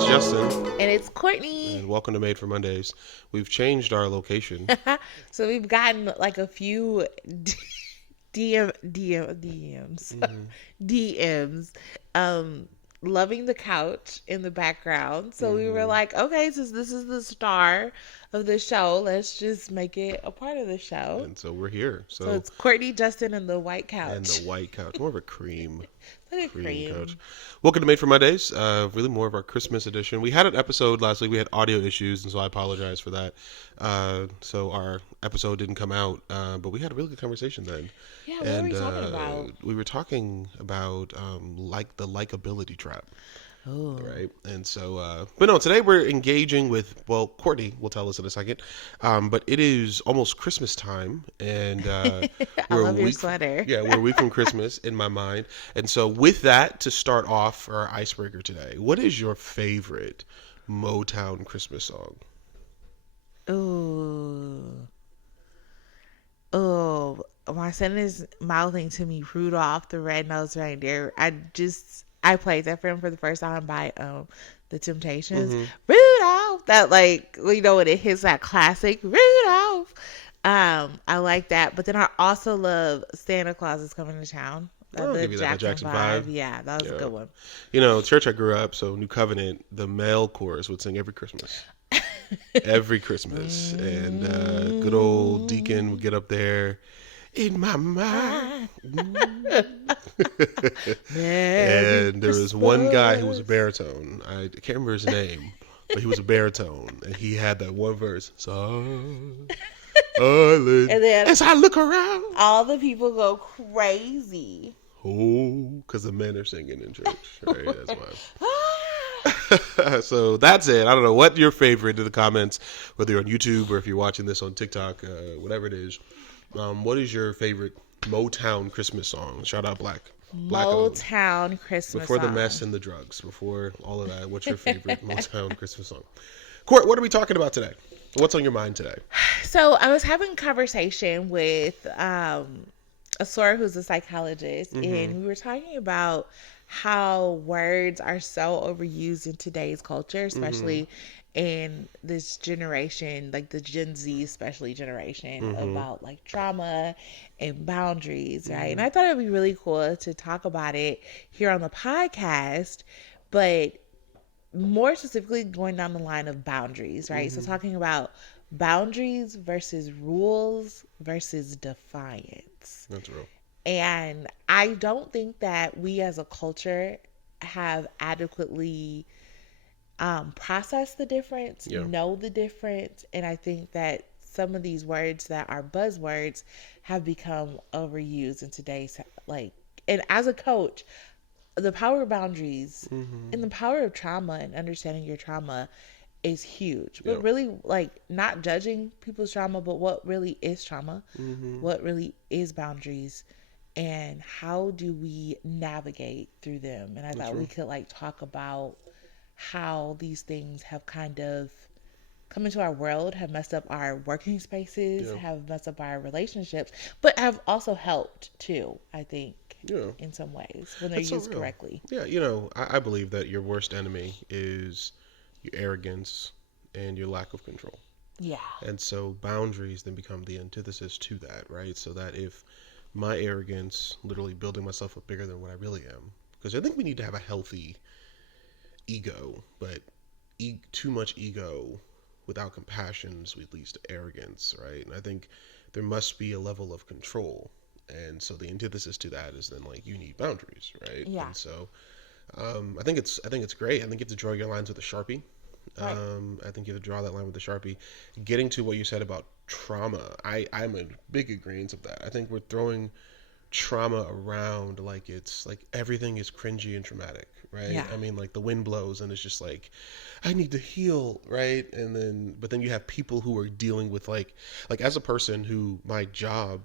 It's Justin, And it's Courtney. and welcome to Made for Mondays. We've changed our location. So we've gotten like a few DMs, Hmm DMs, um, loving the couch in the background. So we were hmm like, okay, since this is the star of the show, let's just make it a part of the show. And so we're here. So So, it's Courtney, Justin, and the white and the couch. white couch, more of a cream, Look at cream couch. cream. Welcome to Made for Mondays. Really more of our Christmas edition. We had an episode last week. We had audio issues, and so I apologize for that. So our episode didn't come out, but we had a really good conversation then. Yeah, what were we And talking about? we were talking about like the likability trap. Oh, Right. And so, but no, today we're engaging with, well, Courtney will tell us in a second. But it is almost Christmas time, and I we're a love your week, sweater. yeah, we're a week from Christmas in my mind. And so, with that, to start off our icebreaker today, what is your favorite Motown Christmas song? Ooh. Oh, my son is mouthing to me Rudolph the Red-Nosed Reindeer. I played that for him for the first time by The Temptations. Mm-hmm. Rudolph, that like when it hits that classic Rudolph. I like that, but then I also love Santa Claus is Coming to Town. I'll The give you that, Jackson Jackson 5. 5. Yeah, that was a Yeah. good one. Church I grew up, so New Covenant, the male chorus would sing every Christmas. Every Christmas. And good old deacon would get up there in my mind. Merry And there was one guy who was a Christmas. baritone. I can't remember his name, but he was a baritone. And he had that one verse. Silent And then as I look around. all the people go crazy. Oh, because the men are singing in church. Right? That's why. Ah! So that's it. I don't know what your favorite in the comments, whether you're on YouTube or if you're watching this on TikTok, whatever it is. What is your favorite Motown Christmas song? Shout out Black owned. Motown Christmas Before the song. mess and the drugs, before all of that, what's your favorite Motown Christmas song? Court, what are we talking about today? What's on your mind today? So I was having a conversation with a sort who's a psychologist, Mm-hmm. and we were talking about how words are so overused in today's culture, Mm-hmm. especially in this generation, like the Gen Z, especially generation, Mm-hmm. about like trauma and boundaries, right? And Mm-hmm. I thought it'd be really cool to talk about it here on the podcast, but more specifically going down the line of boundaries, right? So Mm-hmm. talking about boundaries versus rules versus defiance. That's real. And I don't think that we as a culture have adequately processed the difference, Yeah. know the difference. And I think that some of these words that are buzzwords have become overused in today's, like, and as a coach, the power of boundaries Mm-hmm. and the power of trauma and understanding your trauma is huge. Yeah. But really, like, not judging people's trauma, but what really is trauma, Mm-hmm. what really is boundaries, and how do we navigate through them. And I That's thought we real. could like talk about how these things have kind of come into our world, have messed up our working spaces, Yeah. have messed up our relationships, but have also helped too, I think, Yeah. in some ways when they're That's so used real. correctly. Yeah, I believe that your worst enemy is your arrogance and your lack of control. Yeah. And so boundaries then become the antithesis to that, right? So that if my arrogance, literally building myself up bigger than what I really am, because I think we need to have a healthy ego, but too much ego without compassion leads to arrogance, right? And I think there must be a level of control. And so the antithesis to that is then like you need boundaries, right? Yeah. And so I think it's great. I think you have to draw your lines with a sharpie. Right. I think you have to draw that line with the sharpie. Getting to what you said about trauma, I'm in big agreement of that. I think we're throwing trauma around like it's like everything is cringy and traumatic, right? Yeah. I mean, like the wind blows and it's just like I need to heal, right? And then but then you have people who are dealing with like as a person who my job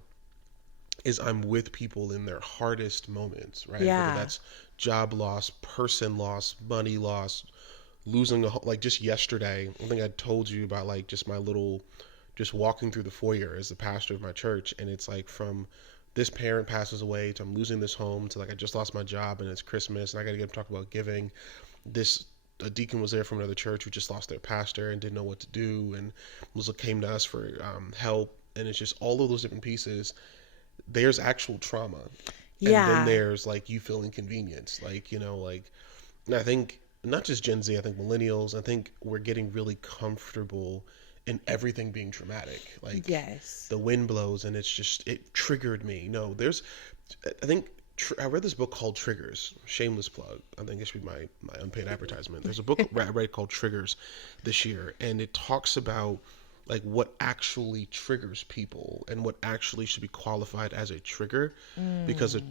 is I'm with people in their hardest moments, right? Whether Yeah. that's job loss, person loss, money loss, losing like just yesterday. I think I told you about like just my little just walking through the foyer as the pastor of my church, and it's like from this parent passes away to I'm losing this home to like I just lost my job and it's Christmas and I got to get to talk about giving. This a deacon was there from another church who just lost their pastor and didn't know what to do, and came to us for help. And it's just all of those different pieces. There's actual trauma, and then Yeah. there's like you feel inconvenience, like like. And I think not just Gen Z, I think millennials. I think we're getting really comfortable in everything being traumatic. Like Yes. the wind blows, and it triggered me. No, there's I think I read this book called Triggers. Shameless plug. I think it should be my unpaid advertisement. There's a book I read called Triggers this year, and it talks about like what actually triggers people and what actually should be qualified as a trigger, because Mm.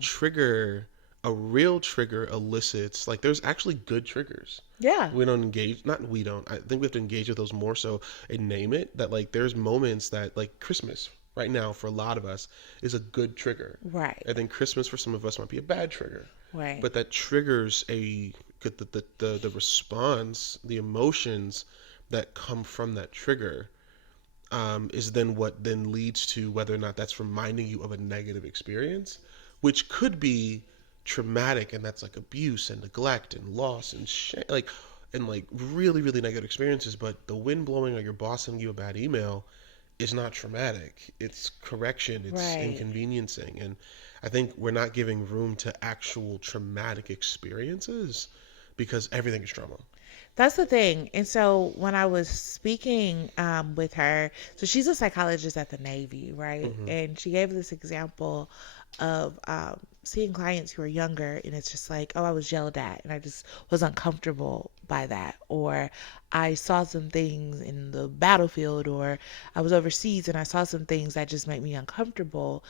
a real trigger elicits, like, there's actually good triggers. Yeah. We don't engage, not we don't. I think we have to engage with those more so and name it. That like there's moments that like Christmas right now for a lot of us is a good trigger. Right. I think Christmas for some of us might be a bad trigger, Right. but that triggers the response, the emotions that come from that trigger, is then what then leads to whether or not that's reminding you of a negative experience, which could be traumatic, and that's like abuse and neglect and loss and like and like really really negative experiences. But the wind blowing or your boss sending you a bad email is not traumatic. It's correction. It's Right. inconveniencing, and I think we're not giving room to actual traumatic experiences because everything is trauma. That's the thing. And so when I was speaking with her, so she's a psychologist at the Navy, right? Hmm. And she gave this example of seeing clients who are younger, and it's just like, oh, I was yelled at, and I just was uncomfortable by that. Or I saw some things in the battlefield, or I was overseas and I saw some things that just made me uncomfortable.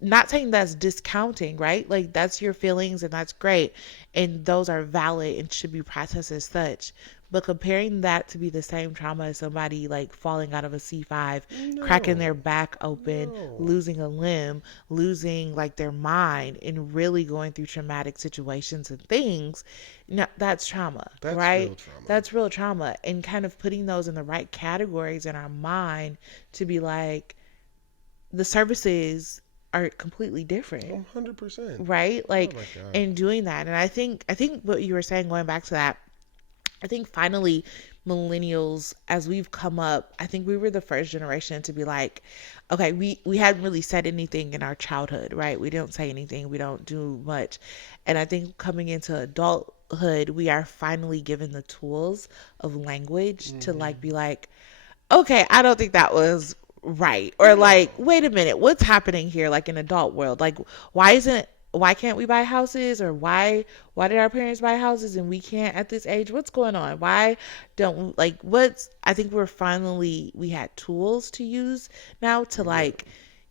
Not saying that's discounting, right? Like that's your feelings and that's great. And those are valid and should be processed as such. But comparing that to be the same trauma as somebody like falling out of a C5, cracking their No, back open, no, losing a limb, losing like their mind, and really going through traumatic situations and things, no, that's trauma, that's right? real trauma. That's real trauma. And kind of putting those in the right categories in our mind to be like, the services are completely different, 100%. right? Oh Like my god. in doing that. And I think what you were saying, going back to that, I think finally millennials, as we've come up, I think we were the first generation to be like, okay, we hadn't really said anything in our childhood, right? We don't say anything, we don't do much. And I think coming into adulthood, we are finally given the tools of language to like Hmm. be like, okay, I don't think that was right. Or like, No. wait a minute, what's happening here like in adult world? Like why can't we buy houses, or why did our parents buy houses and we can't at this age? What's going on? Why don't we, like what's I think we had tools to use now to Yeah. like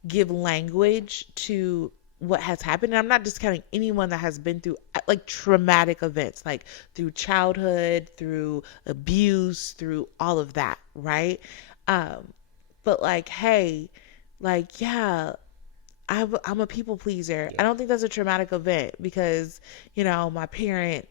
give language to what has happened. And I'm not discounting anyone that has been through like traumatic events, like through childhood, through abuse, through all of that, right? Um, but like, hey, like, yeah, I'm a people pleaser. Yeah. I don't think that's a traumatic event because, my parent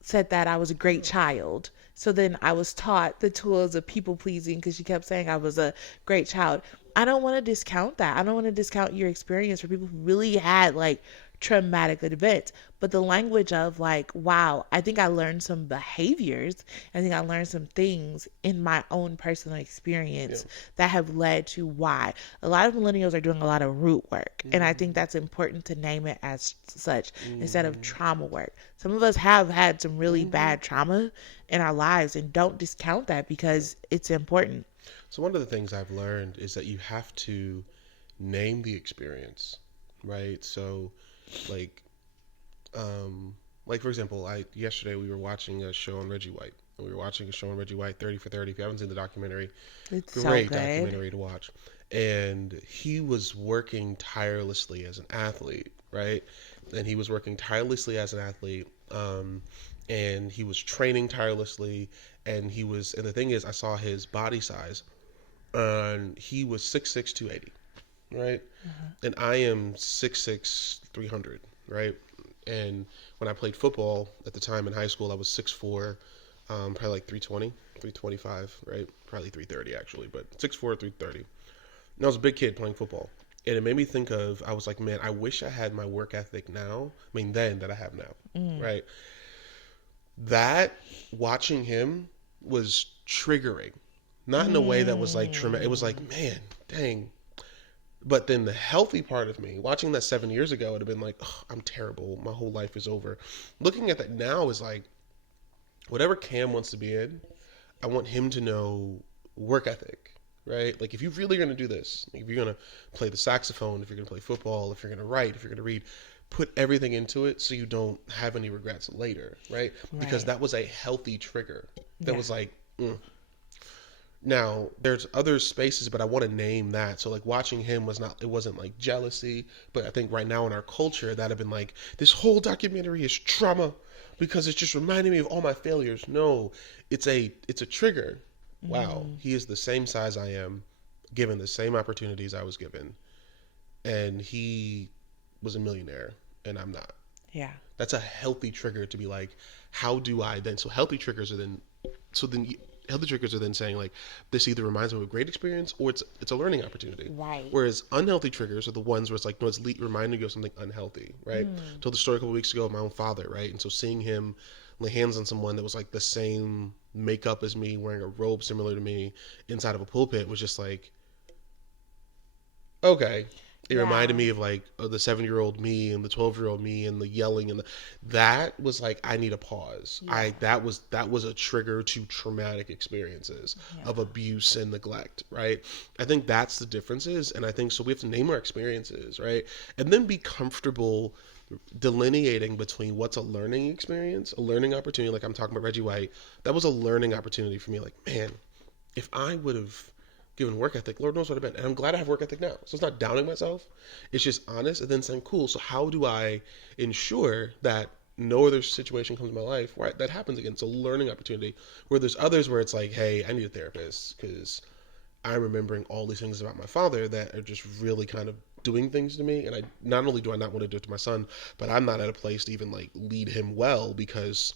said that I was a great No. child. So then I was taught the tools of people pleasing because she kept saying I was a great child. I don't want to discount that. I don't want to discount your experience for people who really had like traumatic events. But the language of like, wow, I think I learned some behaviors. I think I learned some things in my own personal Yeah. experience that have led to why. A lot of millennials are doing a lot of root work. And I think Hmm. that's important to name it as such instead of Hmm. trauma work. Some of us have had some really Hmm. bad trauma in our lives and don't discount that Yeah. because it's important. So one of the things I've learned is that you have to name the experience, right? So, like, um, like for example, I yesterday we were watching a show on Reggie White. We were watching a show on Reggie White, 30 for 30. If you haven't seen the documentary, It's so great good. documentary to watch. And he was working tirelessly as an athlete, right? And he was working tirelessly as an athlete, and he was training tirelessly. And the thing is, I saw his body size, and he was 6'6", 280, right? Uh-huh. And I am 6'6", 300, right? And when I played football at the time in high school, I was 6'4", probably like 320, 325, right? Probably 330 actually, but 6'4", 330. And I was a big kid playing football. And it made me think of, I was like, man, I wish I had my work ethic now. I mean, then that I have now, Mm. right? That watching him was triggering, not in a way that was like traumatic. It was like, Mm. man, dang. But then the healthy part of me, watching that 7 years ago, would have been like, oh, I'm terrible. My whole life is over. Looking at that now is like, whatever Cam wants to be in, I want him to know work ethic, right? Like, if you're really going to do this, if you're going to play the saxophone, if you're going to play football, if you're going to write, if you're going to read, put everything into it so you don't have any regrets later, right? Because Right. that was a healthy trigger. That Yeah. was like, now there's other spaces, but I want to name that. So like watching him was not, it wasn't like jealousy, but I think right now in our culture that have been like, this whole documentary is trauma because it's just reminding me of all my failures. No, it's a trigger. Wow, Mm. he is the same size I am, given the same opportunities I was given, and he was a millionaire, and I'm not. Yeah. That's a healthy trigger to be like, how do I then? So healthy triggers are then, so then healthy triggers are then saying like, this either reminds me of a great experience or it's a learning opportunity. Right. Whereas unhealthy triggers are the ones where it's like, no, it's reminding you of something unhealthy, right? Mm. Told the story a couple weeks ago of my own father, right? And so seeing him lay hands on someone that was like the same makeup as me, wearing a robe similar to me, inside of a pulpit was just like, okay. It reminded Yeah. me of like the 7-year-old me and the 12-year-old me and the yelling and that was like, I need a pause. Yeah. That was a trigger to traumatic experiences Yeah. of abuse and neglect, right? I think that's the differences, and I think so we have to name our experiences, right? And then be comfortable delineating between what's a learning experience, a learning opportunity. Like I'm talking about Reggie White, that was a learning opportunity for me. Like, man, if I would have given work ethic, Lord knows what I've been. And I'm glad I have work ethic now. So it's not downing myself. It's just honest and then saying, cool, so how do I ensure that no other situation comes in my life where that happens again? It's a learning opportunity. Where there's others where it's like, hey, I need a therapist because I'm remembering all these things about my father that are just really kind of doing things to me. And I not only do I not want to do it to my son, but I'm not at a place to even like lead him well because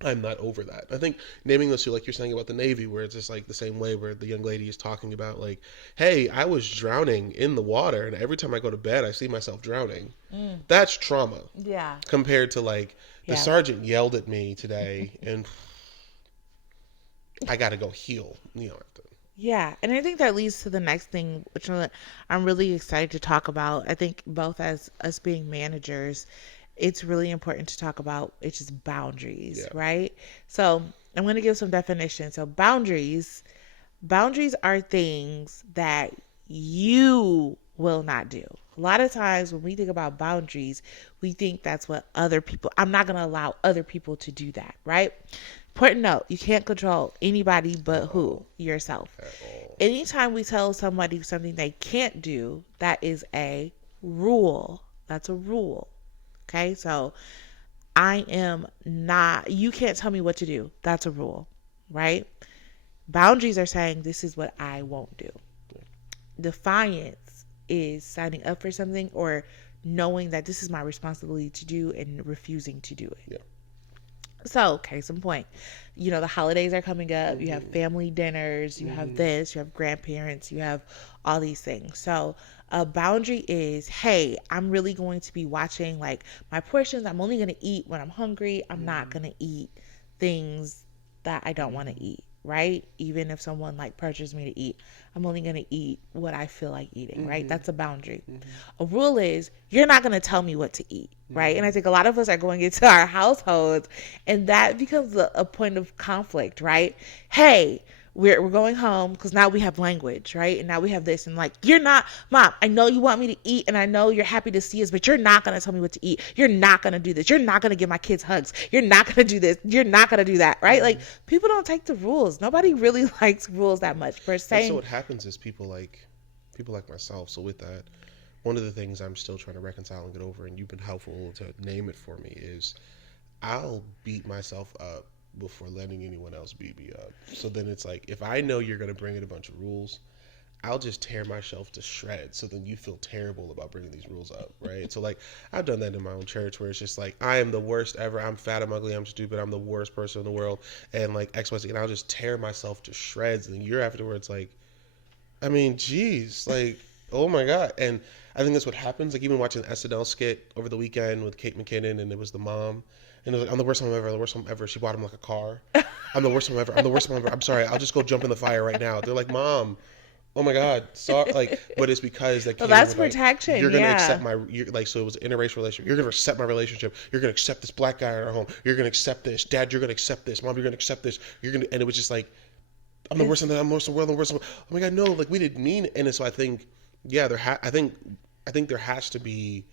I'm not over that. I think naming those two, like you're saying about the Navy, where it's just like the same way where the young lady is talking about, like, hey, I was drowning in the water, and every time I go to bed, I see myself drowning. Mm. That's trauma Yeah. compared to, like, the Yeah. sergeant yelled at me today, and I got to go heal. You know, after. Yeah, and I think that leads to the next thing, which I'm really excited to talk about. I think both as us being managers, it's really important to talk about, it's just boundaries, Yeah. right? So I'm going to give some definitions. So boundaries are things that you will not do. A lot of times when we think about boundaries, we think that's what other people, I'm not going to allow other people to do that, right? Important note, you can't control anybody but At who? all. Yourself. At all. Anytime we tell somebody something they can't do, that is a rule. That's a rule. Okay, so I am not, you can't tell me what to do. That's a rule, right? Boundaries are saying this is what I won't do. Defiance is signing up for something or knowing that this is my responsibility to do and refusing to do it. Yeah. So, case in point, the holidays are coming up. You have Mm-hmm. family dinners, you have Mm-hmm. this, you have grandparents, you have all these things. So, a boundary is, hey, I'm really going to be watching like my portions. I'm only going to eat when I'm hungry. I'm not going to eat things that I don't want to eat, right? Even if someone like purchased me to eat, I'm only going to eat what I feel like eating, right? Mm-hmm. That's a boundary. Mm-hmm. A rule is you're not going to tell me what to eat, right? And I Mm-hmm. think a lot of us are going into our households and that becomes a point of conflict, right? Hey, we're going home because now we have language, right? And now we have this and like, you're not, mom, I know you want me to eat and I know you're happy to see us, but you're not going to tell me what to eat. You're not going to do this. You're not going to give my kids hugs. You're not going to do this. You're not going to do that, right? Like Mm-hmm. people don't take the rules. Nobody really likes rules that much. For And so saying, what happens is people like myself. So with that, one of the things I'm still trying to reconcile and get over, and you've been helpful to name it for me, is I'll beat myself up before letting anyone else beat me up. So then it's like, if I know you're going to bring in a bunch of rules, I'll just tear myself to shreds. So then you feel terrible about bringing these rules up, right? So like, I've done that in my own church where it's just like, I am the worst ever. I'm fat, I'm ugly, I'm stupid, I'm the worst person in the world, and like XYZ, and I'll just tear myself to shreds. And then you're afterwards like, I mean, geez, like. Oh my god! And I think that's what happens. Like even watching the SNL skit over the weekend with Kate McKinnon, and it was the mom, and it was like, "I'm the worst mom ever. The worst mom ever." She bought him like a car. I'm the worst mom ever. I'm the worst mom ever. I'm sorry. I'll just go jump in the fire right now. They're like, "Mom, oh my god, sorry." Like, but it's because they Well, came that's with like, protection. "You're gonna accept Yeah. my," like, so it was an interracial relationship. You're gonna accept my relationship. You're gonna accept this black guy in our home. You're gonna accept this, Dad. You're gonna accept this, Mom. You're gonna accept this. You're gonna, and it was just like, I'm the worst in It's the, I'm the worst in the world. I'm the worst. Oh my god, no! Like we didn't mean it. And so I think, yeah, I think there has to be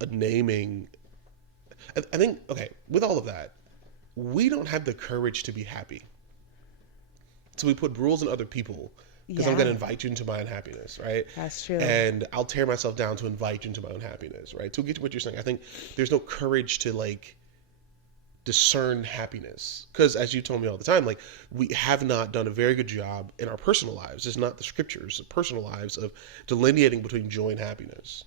a naming. I think okay, with all of that, we don't have the courage to be happy, so we put rules on other people because I'm going to yeah, invite you into my unhappiness, right? that's true. And I'll tear myself down to invite you into my own happiness, right? To get to what you're saying, I think there's no courage to like discern happiness because as you told me all the time, like we have not done a very good job in our personal lives. It's not the scriptures, personal lives of delineating between joy and happiness.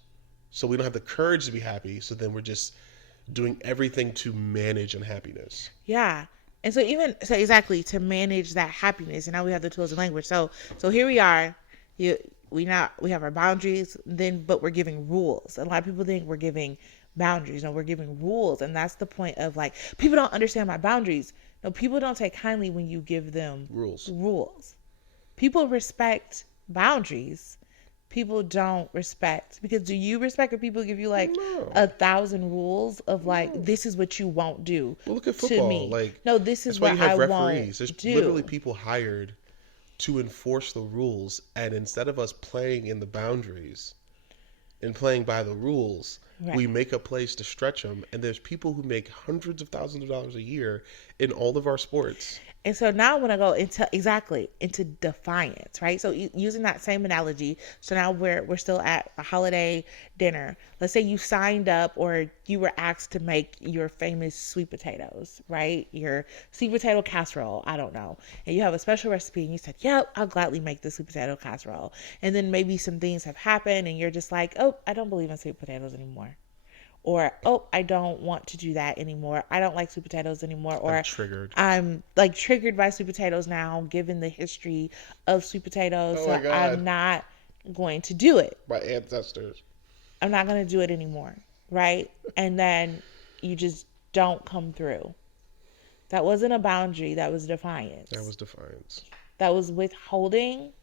So we don't have the courage to be happy. So then we're just doing everything to manage unhappiness. Yeah. And so even so exactly to manage that happiness and now we have the tools and language. So here we are. You we have our boundaries then but we're giving rules. A lot of people think we're giving boundaries. No, we're giving rules and that's the point of like people don't understand my boundaries. No, people don't take kindly when you give them Rules. rules. People respect boundaries. People don't respect because do you respect if people give you like No. 1,000 rules of like No. this is what you won't do Well, look at to football. me? Like, No, this is that's why what you I have won't referees. There's literally do. people hired to enforce the rules. And instead of us playing in the boundaries and playing by the rules, we Right. make a place to stretch them. And there's people who make hundreds of thousands of dollars a year in all of our sports. And so now I want to go into exactly into defiance, right? So using that same analogy, so now we're still at a holiday dinner. Let's say you signed up or you were asked to make your famous sweet potatoes, right? Your sweet potato casserole, I don't know. And you have a special recipe and you said, "Yep, I'll gladly make the sweet potato casserole." And then maybe some things have happened and you're just like, "Oh, I don't believe in sweet potatoes anymore." Or oh, I don't want to do that anymore. I don't like sweet potatoes anymore. I'm Or triggered. I'm like triggered by sweet potatoes now, given the history of sweet potatoes. Oh my So God. I'm not going to do it. My ancestors. I'm not going to do it anymore. Right. And then you just don't come through. That wasn't a boundary. That was That defiance. was defiance. That was withholding,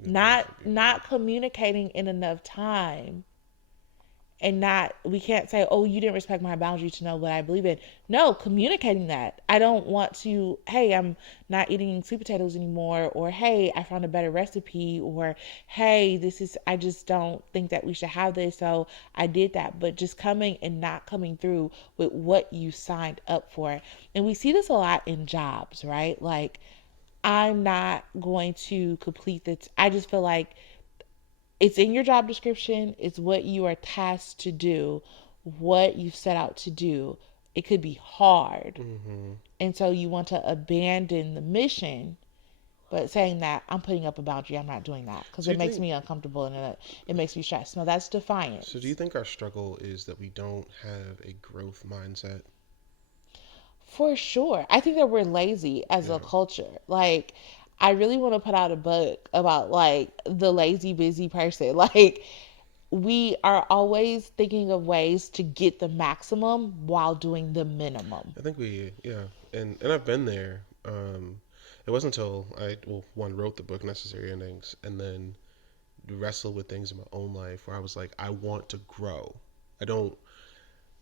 Defiance not would be not communicating in enough time and not we can't say oh you didn't respect my boundary to know what I believe in. No, communicating that I don't want to, hey, I'm not eating sweet potatoes anymore, or hey, I found a better recipe, or hey, this is, I just don't think that we should have this, so I did that. But just coming and not coming through with what you signed up for. And we see this a lot in jobs, right? Like I'm not going to complete this. I just feel like it's in your job description, it's what you are tasked to do, what you set out to do. It could be hard. hmm And so you want to abandon the mission, but saying that I'm putting up a boundary, I'm not doing that because So it you makes think me uncomfortable and it makes me stressed. No, that's so do you defiance. think our struggle is that we don't have a growth mindset? For sure. I think that we're lazy as a Yeah. culture. Like, I really want to put out a book about like the lazy, busy person. Like, we are always thinking of ways to get the maximum while doing the minimum. I think we yeah. And I've been there. It wasn't until I well one wrote the book Necessary Endings and then wrestled with things in my own life where I was like I want to grow. I don't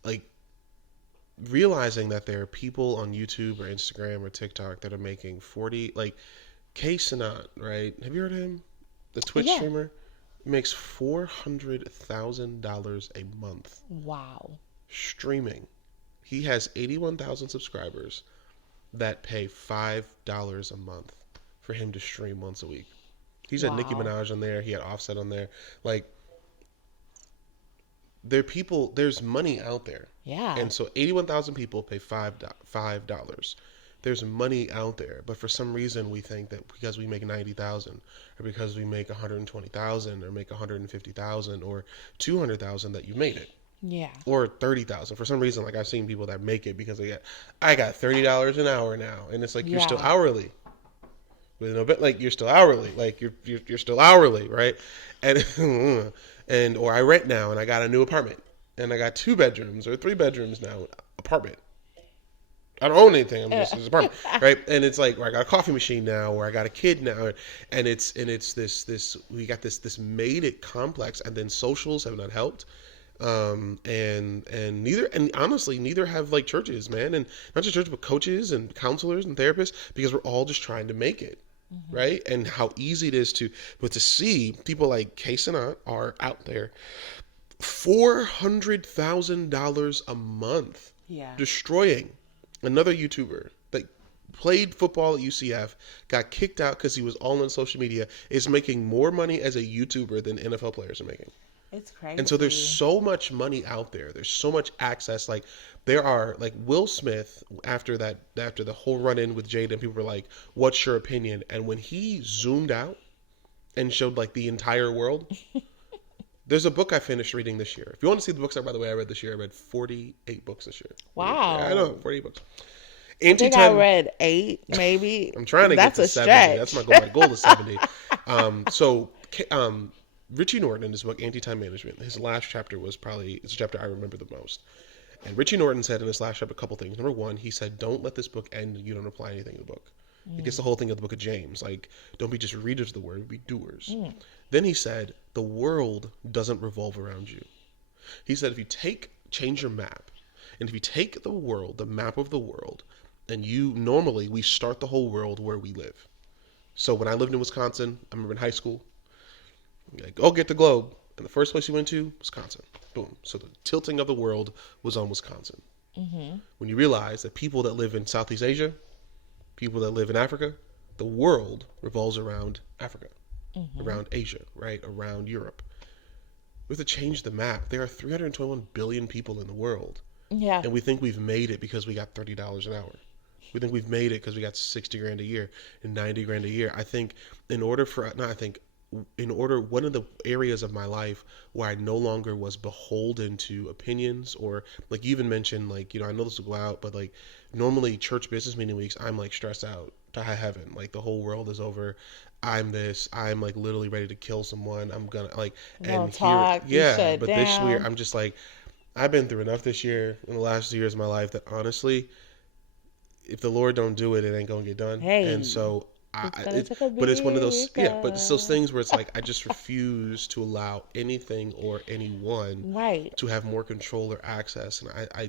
like realizing that there are people on YouTube or Instagram or TikTok that are making 40 like K Sinat, right? Have you heard of him? The Twitch Yeah. streamer makes $400,000 a month Wow. streaming. He has 81,000 subscribers that pay $5 a month for him to stream once a week. He's had Nicki Wow. Minaj on there. He had Offset on there. Like there are people. There's money out there, Yeah. and so 81,000 people pay $5. There's money out there, but for some reason we think that because we make 90,000, or because we make 120,000, or make 150,000, or 200,000 that you made it, Yeah. or 30,000. For some reason, like I've seen people that make it because I got $30 an hour now, and it's like you're still Yeah. hourly. with no, like you're still hourly, like you're still hourly, right? And and or I rent now and I got a new apartment and I got 2 bedrooms or 3 bedrooms now, apartment. I don't own anything. I'm just in this apartment, right? And it's like, or I got a coffee machine now, or I got a kid now, and it's this we got this made it complex, and then socials have not helped, and neither, and honestly neither have like churches, man, and not just churches but coaches and counselors and therapists, because we're all just trying to make it. Right, and how easy it is but to see people like Case and I are out there, $400,000 a month, Yeah. destroying another YouTuber that played football at UCF, got kicked out because he was all on social media, is making more money as a YouTuber than NFL players are making. It's crazy. And so there's so much money out there. There's so much access. Like there are like Will Smith after the whole run in with Jada, and people were like, "What's your opinion?" And when he zoomed out and showed like the entire world, there's a book I finished reading this year. If you want to see the books, by the way, I read this year. I read 48 books this year. Wow. Yeah, I know, 48 books. I think I read 8, maybe. I'm trying to get to 70. Stretch. That's my goal. My goal is 70. So Richie Norton in his book Anti-Time Management, his last chapter was probably it's a chapter I remember the most. And Richie Norton said in his last chapter a couple things. Number one, he said, "Don't let this book end and you don't apply anything in the book." Like it's the whole thing of the book of James. Like, don't be just readers of the word, be doers. Then he said, "The world doesn't revolve around you." He said, change your map, and if you take the world, the map of the world, and normally we start the whole world where we live. So when I lived in Wisconsin, I remember in high school, like, go get the globe. And the first place you went to, Wisconsin. Boom. So the tilting of the world was on Wisconsin. When you realize that people that live in Southeast Asia, people that live in Africa, the world revolves around Africa, around Asia, right? Around Europe. We have to change the map. There are 321 billion people in the world. Yeah. And we think we've made it because we got $30 an hour. We think we've made it because we got 60 grand a year and 90 grand a year. I think one of the areas of my life where I no longer was beholden to opinions, or like you even mentioned, like, I know this will go out, but like normally church business meeting weeks, I'm like stressed out to high heaven. Like the whole world is over. I'm like literally ready to kill someone. I'm gonna like, and talk, yeah, but down. This year I'm just like, I've been through enough this year in the last 2 years of my life that honestly, if the Lord don't do it, it ain't gonna get done. Hey, and so but it's one of those, but it's those things where it's like I just refuse to allow anything or anyone to have more control or access, and I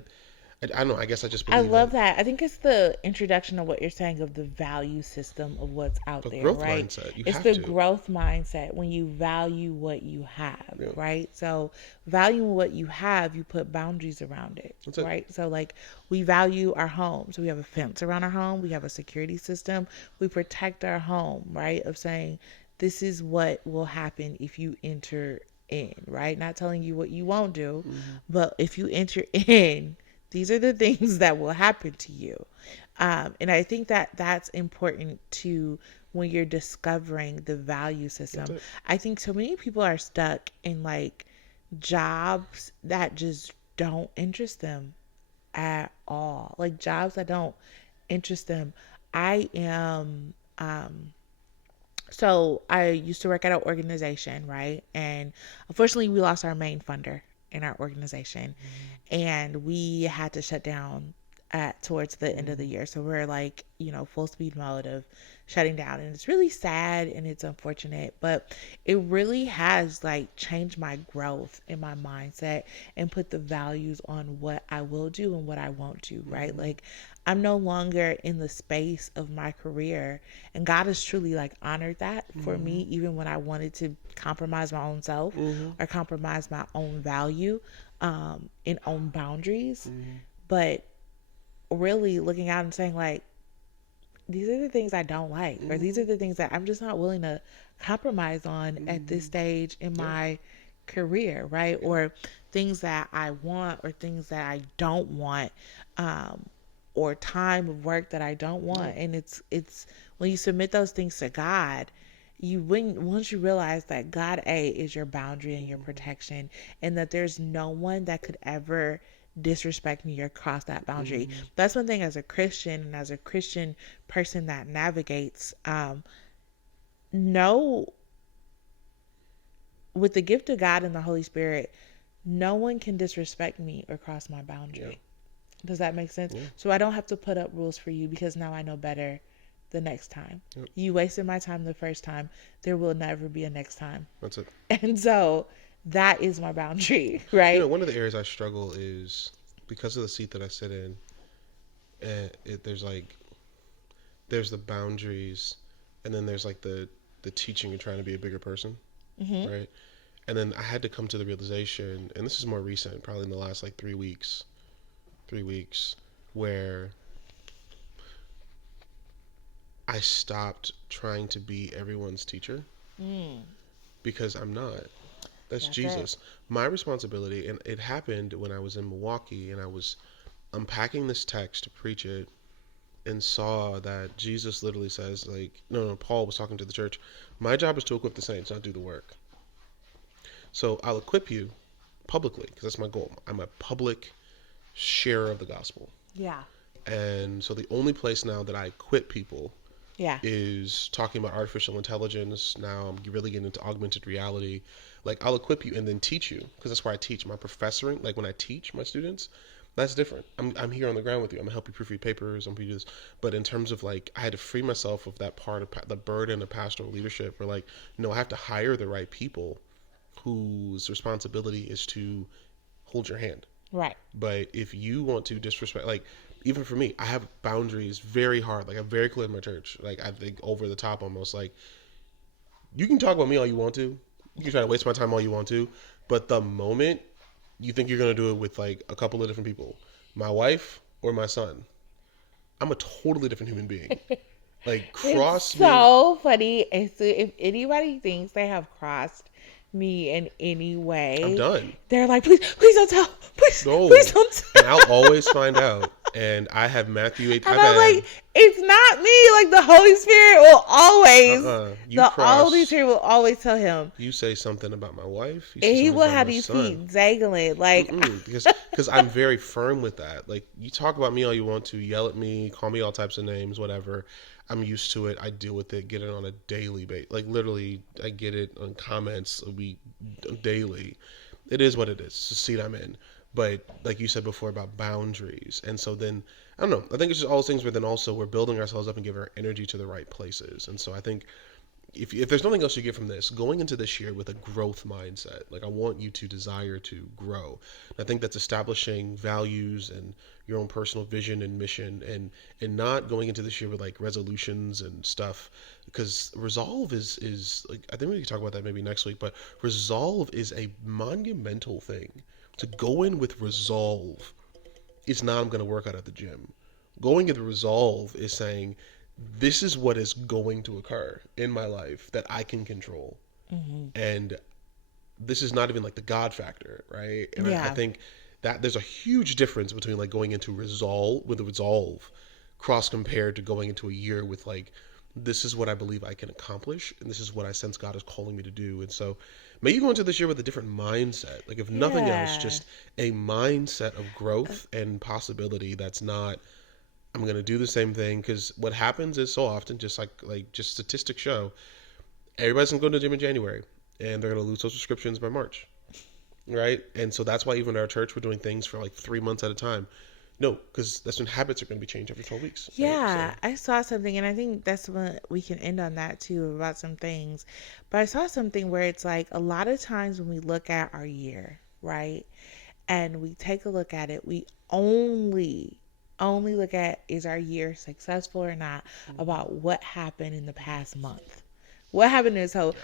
don't know. I guess I just believe I love that. I think it's the introduction of what you're saying of the value system of what's out there, growth right? Mindset. It's the growth mindset when you value what you have, right? So valuing what you have, you put boundaries around it, right? So like we value our home. So we have a fence around our home. We have a security system. We protect our home, right? Of saying this is what will happen if you enter in, right? Not telling you what you won't do, but if you enter in, these are the things that will happen to you. And I think that that's important too when you're discovering the value system. I think so many people are stuck in like jobs that just don't interest them at all. Like jobs that don't interest them. I am, so I used to work at an organization, right? And unfortunately we lost our main funder in our organization, and we had to shut down towards the end of the year. So we're like, full speed mode of shutting down, and it's really sad and it's unfortunate, but it really has like changed my growth in my mindset and put the values on what I will do and what I won't do, right? Like I'm no longer in the space of my career, and God has truly like honored that for me, even when I wanted to compromise my own self or compromise my own value and own boundaries. But really looking out and saying like, these are the things I don't like, or these are the things that I'm just not willing to compromise on at this stage in my career, right? Or things that I want or things that I don't want, or time of work that I don't want. And it's when you submit those things to God, once you realize that God is your boundary and your protection, and that there's no one that could ever disrespect me or cross that boundary. Mm-hmm. That's one thing as a Christian and as a Christian person that navigates, know with the gift of God and the Holy Spirit, no one can disrespect me or cross my Yeah. boundary. Does that make sense? Yeah. So I don't have to put up rules for you because now I know better the next time. Yep. You wasted my time the first time. There will never be a next time. That's it. And so that is my boundary, right? One of the areas I struggle is because of the seat that I sit in, and there's the boundaries, and then there's like the teaching and trying to be a bigger person, Mm-hmm. right? And then I had to come to the realization, and this is more recent, probably in the last like 3 weeks, where I stopped trying to be everyone's teacher because I'm not. That's That's it. Jesus. My responsibility, and it happened when I was in Milwaukee and I was unpacking this text to preach it and saw that Jesus literally says, like, no, Paul was talking to the church. My job is to equip the saints, not do the work. So I'll equip you publicly because that's my goal. I'm a public sharer of the gospel. Yeah. And so the only place now that I equip people Yeah. is talking about artificial intelligence. Now I'm really getting into augmented reality. Like I'll equip you and then teach you because that's where I teach. My professoring, like when I teach my students, that's different. I'm here on the ground with you. I'm gonna help you proofread papers. I'm gonna do this. But in terms of like, I had to free myself of that part of the burden of pastoral leadership. Where like, no, I have to hire the right people whose responsibility is to hold your hand. Right. But if you want to disrespect, like, even for me, I have boundaries very hard. Like, I'm very clear in my church. Like, I think over the top almost. Like, you can talk about me all you want to. You can try to waste my time all you want to. But the moment you think you're going to do it with, like, a couple of different people, my wife or my son, I'm a totally different human being. Like, cross It's me. so funny. And so if anybody thinks they have crossed me in any I'm way, done. they're like, please don't tell. No. Please don't tell. And I'll always find out. And I have Matthew 8. And I'm like, it's not me. Like the Holy Spirit will always, You the cross. Holy Spirit will always tell him. You say something about my wife. You And say he something will about have my these son. feet dangling. Like, Because I'm very firm with that. Like, you talk about me all you want to, yell at me, call me all types of names, whatever. I'm used to it. I deal with it, get it on a daily basis. Like, literally, I get it on comments daily. It is what it is. It's the seat I'm in. But like you said before about boundaries. And so then, I don't know. I think it's just all those things where then also we're building ourselves up and giving our energy to the right places. And so I think if there's nothing else you get from this, going into this year with a growth mindset, like I want you to desire to grow. And I think that's establishing values and your own personal vision and mission, and not going into this year with like resolutions and stuff, because resolve is like, I think we can talk about that maybe next week, but resolve is a monumental thing. To go in with resolve is not, I'm going to work out at the gym. Going with resolve is saying, this is what is going to occur in my life that I can control. And this is not even like the God factor, right? And I yeah. think that there's a huge difference between like going into resolve cross compared to going into a year with like, this is what I believe I can accomplish, and this is what I sense God is calling me to do. And so may you go into this year with a different mindset. Like if nothing else, Yeah. just a mindset of growth and possibility that's not, I'm going to do the same thing. Because what happens is so often, just just statistics show, everybody's going to go to the gym in January, and they're going to lose those subscriptions by March, right? And so that's why even at our church, we're doing things for like 3 months at a time. No, because that's when habits are going to be changed every 12 weeks. Right? Yeah, So, I saw something, and I think that's when we can end on that too about some things. But I saw something where it's like a lot of times when we look at our year, right, and we take a look at it, we only look at is our year successful or not about what happened in the past month. What happened in this whole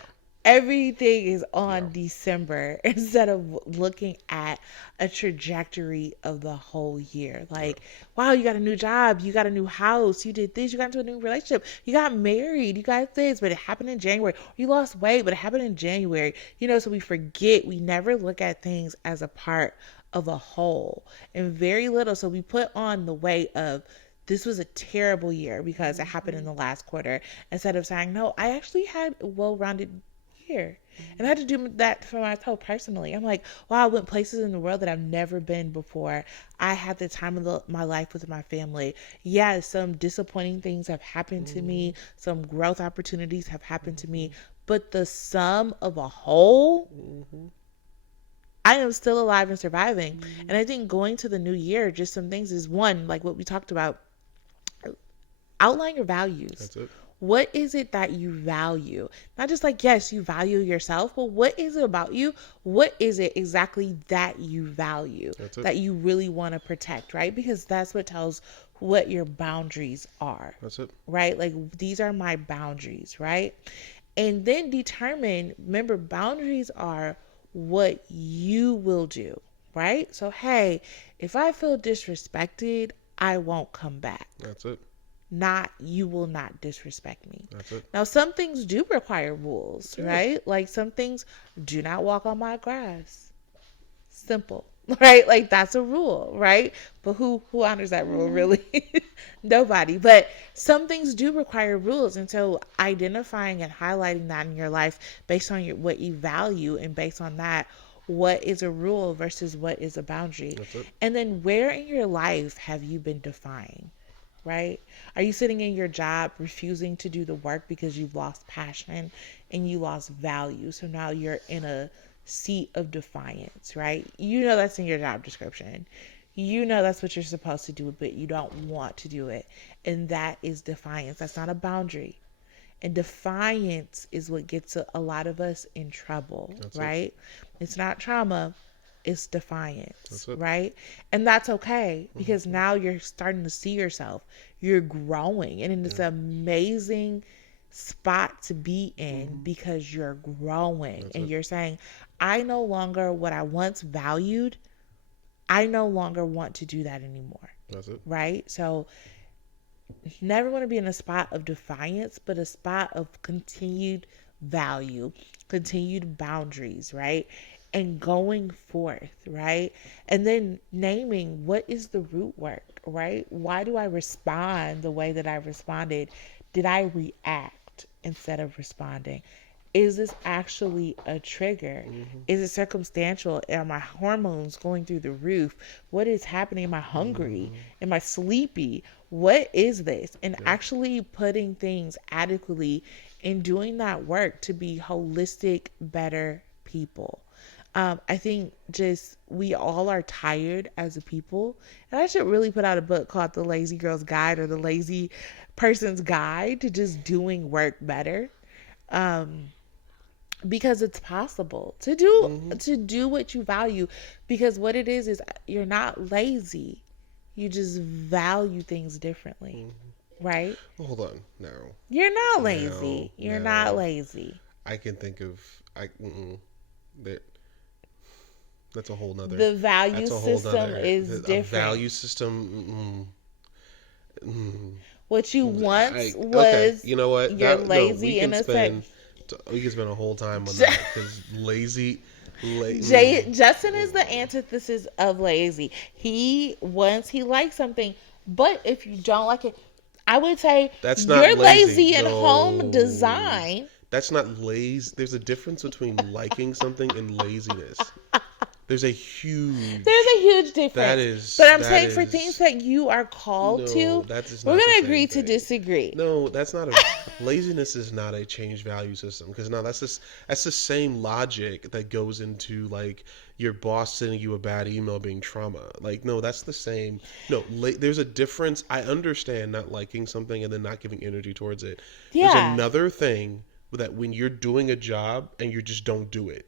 everything is on Yeah. December instead of looking at a trajectory of the whole year. Like, wow, you got a new job, you got a new house, you did this, you got into a new relationship, you got married, you got this, but it happened in January. You lost weight, but it happened in January. So we forget, we never look at things as a part of a whole and very little. So we put on the weight of, this was a terrible year because it happened in the last quarter, instead of saying, no, I actually had a well-rounded year. And I had to do that for myself personally. I'm like, wow, I went places in the world that I've never been before. I had the time of my life with my family. Yeah, some disappointing things have happened to me. Some growth opportunities have happened to me. But the sum of a whole, I am still alive and surviving. And I think going to the new year, just some things is one, like what we talked about, outline your values. That's it. What is it that you value? Not just like, yes, you value yourself, but what is it about you? What is it exactly that you value, That's it. that you really want to protect, right? Because that's what tells what your boundaries are, That's it. right? Like, these are my boundaries, right? And then determine, remember, boundaries are what you will do, right? So, hey, if I feel disrespected, I won't come back. That's it. Not, you will not disrespect me. That's it. Now, some things do require rules, Yeah. right? Like some things, do not walk on my grass. Simple, right? Like that's a rule, right? But who honors that rule really? Nobody. But some things do require rules, and so identifying and highlighting that in your life based on what you value, and based on that, what is a rule versus what is a boundary. That's it. And then where in your life have you been defying? Right? Are you sitting in your job refusing to do the work because you've lost passion and you lost value? So now you're in a seat of defiance, right? You know that's in your job description. You know that's what you're supposed to do, but you don't want to do it. And that is defiance. That's not a boundary. And defiance is what gets a lot of us in trouble, That's right? It's not trauma, it's defiance, That's it. right? And that's okay, because now you're starting to see yourself. You're growing, and it's an amazing spot to be in because you're growing. That's And it. you're saying, I no longer, what I once valued, I no longer want to do that anymore, That's it. right? So never want to be in a spot of defiance, but a spot of continued value, continued boundaries, right? And going forth, right? And then naming, what is the root work, right? Why do I respond the way that I responded? Did I react instead of responding? Is this actually a trigger? Is it circumstantial? Are my hormones going through the roof? What is happening? Am I hungry? Am I sleepy? What is this? And actually putting things adequately and doing that work to be holistic, better people. I think just we all are tired as a people. And I should really put out a book called The Lazy Girl's Guide, or The Lazy Person's Guide to just doing work better. Because it's possible to do what you value, because what it is you're not lazy, you just value things differently, right? Well, hold on. Now, You're not lazy. You're not lazy. I can think of that. That's a whole nother. The value That's a whole system nother. is A different. value system. What you once Okay, was, you know what? you're No, lazy we in can a certain. we can spend a whole time on that because Justin is the antithesis of lazy. Once he likes something, but if you don't like it, I would say That's not you're lazy. lazy in home design. That's not lazy. There's a difference between liking something and laziness. There's a huge difference. But I'm saying for things that you are called to, we're going to agree to disagree. No, that's not laziness is not a change value system, because no, that's the same logic that goes into like your boss sending you a bad email being trauma. Like, no, that's the same. No, there's a difference. I understand not liking something and then not giving energy towards it. Yeah. There's another thing that when you're doing a job and you just don't do it.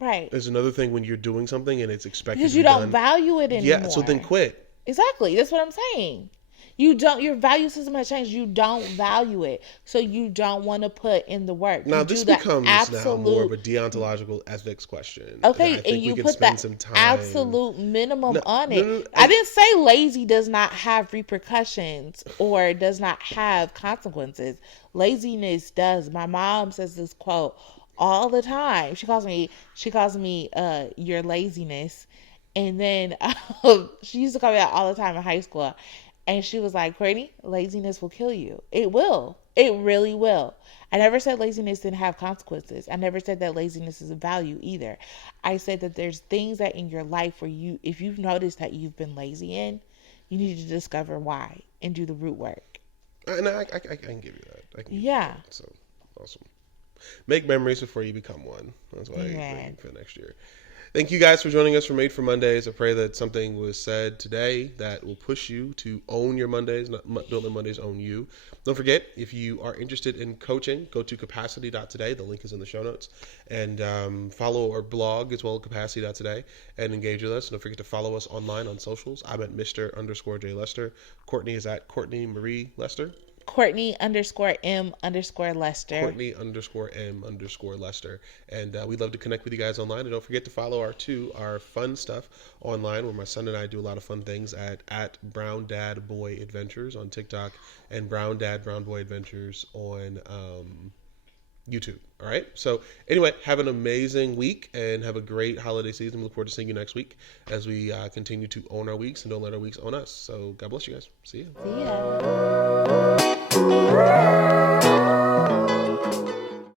Right. There's another thing when you're doing something and it's expected because to be you don't done. value it anymore. Yeah, so then quit. Exactly. That's what I'm saying. Your value system has changed. You don't value it. So you don't want to put in the work. Now this becomes now more of a deontological ethics question. Okay, and you put that absolute minimum on it. No, I didn't say lazy does not have repercussions or does not have consequences. Laziness does. My mom says this quote all the time. She calls me your laziness. And then she used to call me that all the time in high school. And she was like, Courtney, laziness will kill you. It will. It really will. I never said laziness didn't have consequences. I never said that laziness is a value either. I said that there's things that in your life where you, if you've noticed that you've been lazy in, you need to discover why and do the root work. And I can give you that. I can give you Yeah. that. So awesome. Make memories before you become one. That's what I Amen. think for next year. Thank you guys for joining us for Made for Mondays. I pray that something was said today that will push you to own your Mondays, don't let Mondays own you. Don't forget, if you are interested in coaching, go to capacity.today. The link is in the show notes. And follow our blog as well, capacity.today, and engage with us. And don't forget to follow us online on socials. I'm at Mr._J Lester. Courtney is at Courtney Marie Lester. Courtney_M_Lester. Courtney_M_Lester. And we'd love to connect with you guys online. And don't forget to follow our fun stuff online, where my son and I do a lot of fun things at Brown Dad Boy Adventures on TikTok and Brown Boy Adventures on YouTube. All right. So anyway, have an amazing week and have a great holiday season. We look forward to seeing you next week as we continue to own our weeks and don't let our weeks own us. So God bless you guys. See you. See ya.